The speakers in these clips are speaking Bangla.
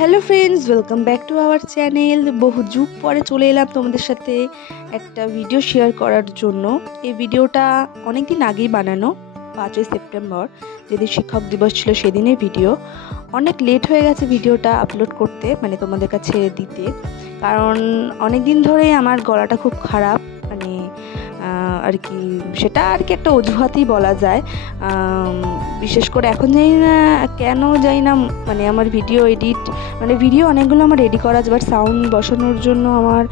Hello friends, welcome back to our channel. বহু যুগ পরে চলে এলাম তোমাদের সাথে একটা ভিডিও শেয়ার করার জন্য। এই ভিডিওটা অনেক দিন আগেই বানানো, 5ই সেপ্টেম্বর যেদিন শিক্ষক দিবস ছিল সেদিনের ভিডিও। অনেক লেট হয়ে গেছে ভিডিওটা আপলোড করতে, মানে তোমাদের কাছে দিতে, কারণ অনেক দিন ধরেই আমার গলাটা খুব খারাপ, মানে আর কি সেটা আর কি একটা অজুহাতেই বলা যায়। বিশেষ করে এখন জানি না কেন, জানি না, মানে আমার ভিডিও এডিট, মানে ভিডিও অনেকগুলো আমার রেডি করা আছে, বাট সাউন্ড বসানোর জন্য আমার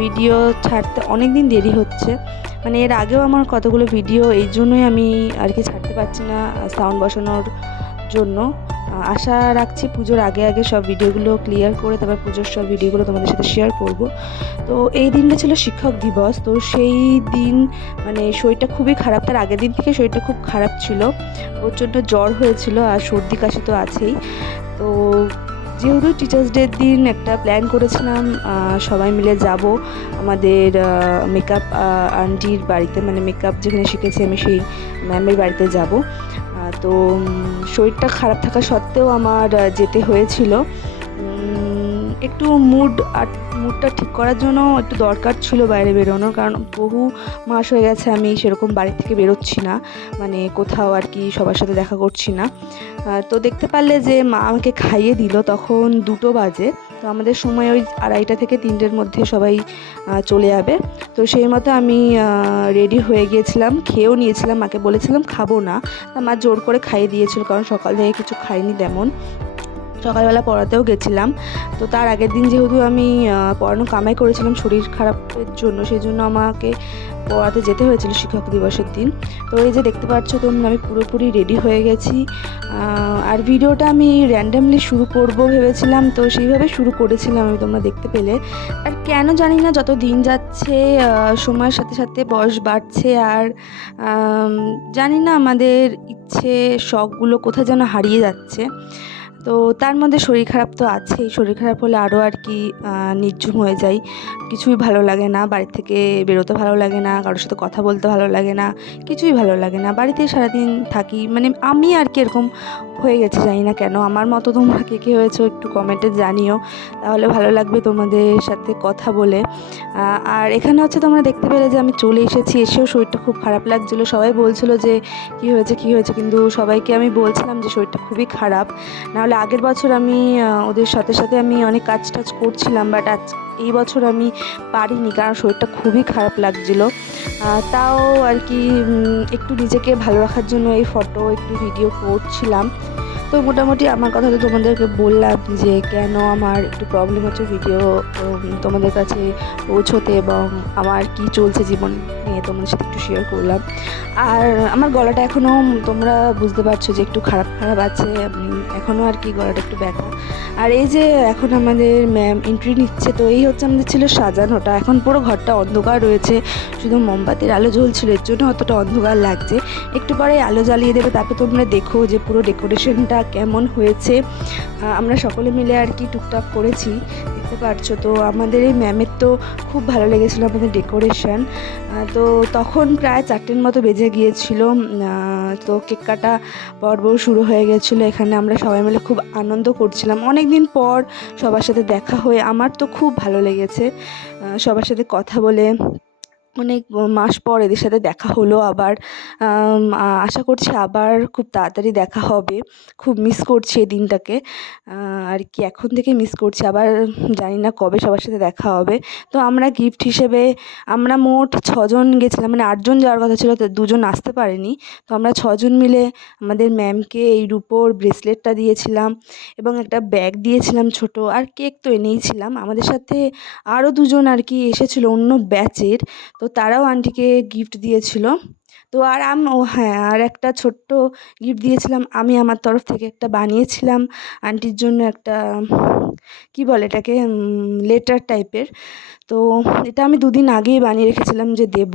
ভিডিও ছাড়তে অনেক দিন দেরি হচ্ছে। মানে এর আগেও আমার কতগুলো ভিডিও এই জন্যই আমি আর কি ছাড়তে পারছি না সাউন্ড বসানোর জন্য। আশা রাখছি পুজোর আগে আগে সব ভিডিওগুলো ক্লিয়ার করে তারপর পুজোর সব ভিডিওগুলো তোমাদের সাথে শেয়ার করব। তো এই দিনটা ছিল শিক্ষক দিবস, তো সেই দিন মানে শরীরটা খুবই খারাপ, তার আগের দিন থেকে শরীরটা খুব খারাপ ছিল, প্রচণ্ড জ্বর হয়েছিল আর সর্দি কাশি তো আছেই। তো যেহেতু টিচার্স ডের দিন একটা প্ল্যান করেছিলাম সবাই মিলে যাব আমাদের মেকআপ আন্টির বাড়িতে, মানে মেকআপ যেখানে শিখেছি আমি সেই ম্যামের বাড়িতে যাব। তো শরীরটা খারাপ থাকা সত্ত্বেও আমার যেতে হয়েছিল। একটু মুডটা ঠিক করার জন্য একটু দরকার ছিল বাইরে বেরোনোর, কারণ বহু মাস হয়ে গেছে আমি সেরকম বাড়ি থেকে বেরোচ্ছি না, মানে কোথাও আর কি সবার সাথে দেখা করছি না। তো দেখতে পারলে যে মা আমাকে খাইয়ে দিল, তখন 2টো বাজে। তো আমাদের সময় ওই 2:30 থেকে 3টের মধ্যে সবাই চলে যাবে। তো সেই মতো আমি রেডি হয়ে গিয়েছিলাম, খেয়েও নিয়েছিলাম, মাকে বলেছিলাম খাবো না, তা মা জোর করে খাইয়ে দিয়েছিল, কারণ সকাল থেকে কিছু খাইনি তেমন। সকালবেলা পড়াতেও গেছিলাম। তো তার আগের দিন যেহেতু আমি পড়ানো কামাই করেছিলাম শরীর খারাপের জন্য, সেই জন্য আমাকে পড়াতে যেতে হয়েছিল শিক্ষক দিবসের দিন। তো এই যে দেখতে পাচ্ছ তোমরা, আমি পুরোপুরি রেডি হয়ে গেছি। আর ভিডিওটা আমি র্যান্ডামলি শুরু করব ভেবেছিলাম, তো সেইভাবে শুরু করেছিলাম আমি, তোমরা দেখতে পেলে। আর কেন জানি না যত দিন যাচ্ছে সময়ের সাথে সাথে বয়স বাড়ছে, আর জানি না আমাদের ইচ্ছে শখগুলো কোথায় যেন হারিয়ে যাচ্ছে। তো তার মধ্যে শরীর খারাপ তো আছেই, শরীর খারাপ হলে আরও আর কি নির্ঝুম হয়ে যাই, কিছুই ভালো লাগে না, বাড়ি থেকে বেরোতে ভালো লাগে না, কারোর সাথে কথা বলতে ভালো লাগে না, কিছুই ভালো লাগে না, বাড়িতেই সারাদিন থাকি, মানে আমি আর কি এরকম হয়ে গেছে, জানি না কেন। আমার মতো তোমরা কে কে হয়েছো একটু কমেন্টে জানিও, তাহলে ভালো লাগবে তোমাদের সাথে কথা বলে। আর এখানে হচ্ছে তোমরা দেখতে পেলে যে আমি চলে এসেছি, এসেও শরীরটা খুব খারাপ লাগছিলো, সবাই বলছিল যে কী হয়েছে, কিন্তু সবাইকে আমি বলছিলাম যে শরীরটা খুবই খারাপ। নাহলে আগের বছর আমি ওদের সাথে সাথে আমি অনেক কাজ টাজ করছিলাম, বাট এই বছর আমি পারিনি, কারণ শরীরটা খুবই খারাপ লাগছিলো। তাও আর কি একটু নিজেকে ভালো রাখার জন্য এই ফটো একটু ভিডিও করছিলাম। তো মোটামুটি আমার কথা তো তোমাদেরকে বললাম যে কেন আমার একটু প্রবলেম হচ্ছে ভিডিও তোমাদের কাছে পৌঁছোতে, এবং আমার কি চলছে জীবন নিয়ে তোমাদের সাথে একটু শেয়ার করলাম। আর আমার গলাটা এখনও তোমরা বুঝতে পারছো যে একটু খারাপ আছে, এখনও আর কি গলাটা একটু ব্যথা। আর এই যে এখন আমাদের ম্যাম এন্ট্রি নিচ্ছে, তো এই হচ্ছে আমাদের ছিল সাজানোটা। এখন পুরো ঘরটা অন্ধকার রয়েছে, শুধু মোমবাতির আলো জ্বলছিল, এর জন্য অতটা অন্ধকার লাগছে। একটু পরে আলো জ্বালিয়ে দেবে, তারপরে তোমরা দেখো যে পুরো ডেকোরেশনটা কেমন হয়েছে। আমরা সকলে মিলে আর কি টুকটাক করেছি, দেখতে পারছো। তো আমাদের এই ম্যামের তো খুব ভালো লেগেছিলো আমাদের ডেকোরেশন। তো তখন প্রায় 4টের মতো বেজে গিয়েছিল। তো কেক কাটা পর্ব শুরু হয়ে গেছিলো। এখানে আমরা সবাই মিলে খুব আনন্দ করছিলাম, অনেক দিন পর সবার সাথে দেখা হয়ে আমার তো খুব ভালো লেগেছে, সবার সাথে কথা বলে। অনেক মাস পর এদের সাথে দেখা হলো আবার। আশা করছি আবার খুব তাড়াতাড়ি দেখা হবে, খুব মিস করছি এই দিনটাকে আর কি, এখন থেকে মিস করছি। আবার জানি না কবে সবার সাথে দেখা হবে। তো আমরা গিফট হিসেবে আমরা মোট 6জন গেছিলাম, মানে 8জন যাওয়ার কথা ছিল, তো 2জন আসতে পারেনি। তো আমরা 6জন মিলে আমাদের ম্যামকে এই রূপোর ব্রেসলেটটা দিয়েছিলাম এবং একটা ব্যাগ দিয়েছিলাম ছোট, আর কেক তো এনেইছিলাম। আমাদের সাথে আরও 2জন আর কি এসেছিলো অন্য ব্যাচের, তো তারাও আন্টিকে গিফট দিয়েছিল। তো আর হ্যাঁ, আর একটা ছোট্ট গিফট দিয়েছিলাম আমি আমার তরফ থেকে, একটা বানিয়েছিলাম আন্টির জন্য, একটা কি বলে এটাকে, লেটার টাইপের। তো এটা আমি 2 দিন আগেই বানিয়ে রেখেছিলাম যে দেব,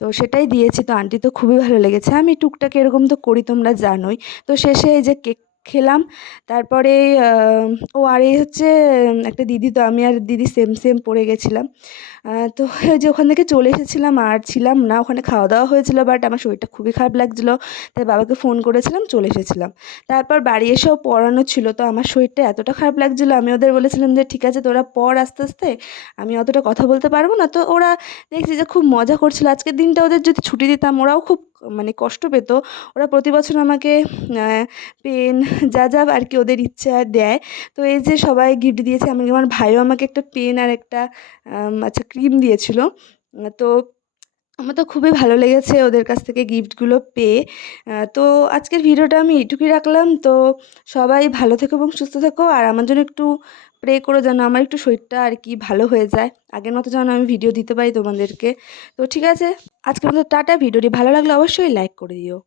তো সেটাই দিয়েছি। তো আন্টি তো খুবই ভালো লেগেছে। আমি টুকটাক এরকম তো করি, তোমরা জানোই। তো শেষে এই যে কেক খেলাম। তারপরে ও আর এই হচ্ছে একটা দিদি, তো আমি আর দিদি সেম সেম পড়ে গেছিলাম। তো ওই যে ওখান থেকে চলে এসেছিলাম, আর ছিলাম না, ওখানে খাওয়া দাওয়া হয়েছিল, বাট আমার শরীরটা খুবই খারাপ লাগছিলো, তাই বাবাকে ফোন করেছিলাম, চলে এসেছিলাম। তারপর বাড়ি এসেও পড়ানো ছিল, তো আমার শরীরটা এতটা খারাপ লাগছিলো, আমি ওদের বলেছিলাম যে ঠিক আছে তোরা পড় আস্তে আস্তে, আমি অতটা কথা বলতে পারবো না। তো ওরা দেখছি যে খুব মজা করছিল। আজকের দিনটা ওদের যদি ছুটি দিতাম ওরাও খুব মানে কষ্ট পেত। ওরা প্রতি বছর আমাকে পেন যা যা আর কি ওদের ইচ্ছা দেয়। তো এই যে সবাই গিফট দিয়েছে, এমনকি আমার ভাইও আমাকে একটা পেন আর একটা আচ্ছা ক্রিম দিয়েছিল। তো আমার তো খুবই ভালো লেগেছে ওদের কাছ থেকে গিফটগুলো পেয়ে। তো আজকের ভিডিওটা আমি এইটুকুই রাখলাম। তো সবাই ভালো থেকো এবং সুস্থ থেকো, আর আমার জন্য একটু প্রে করো যেন আমার একটু শরীরটা আর কি ভালো হয়ে যায়, আগের মতো যেন আমি ভিডিও দিতে পারি তোমাদেরকে। তো ঠিক আছে, আজকের মতো টাটা। ভিডিওটি ভালো লাগলে অবশ্যই লাইক করে দিও।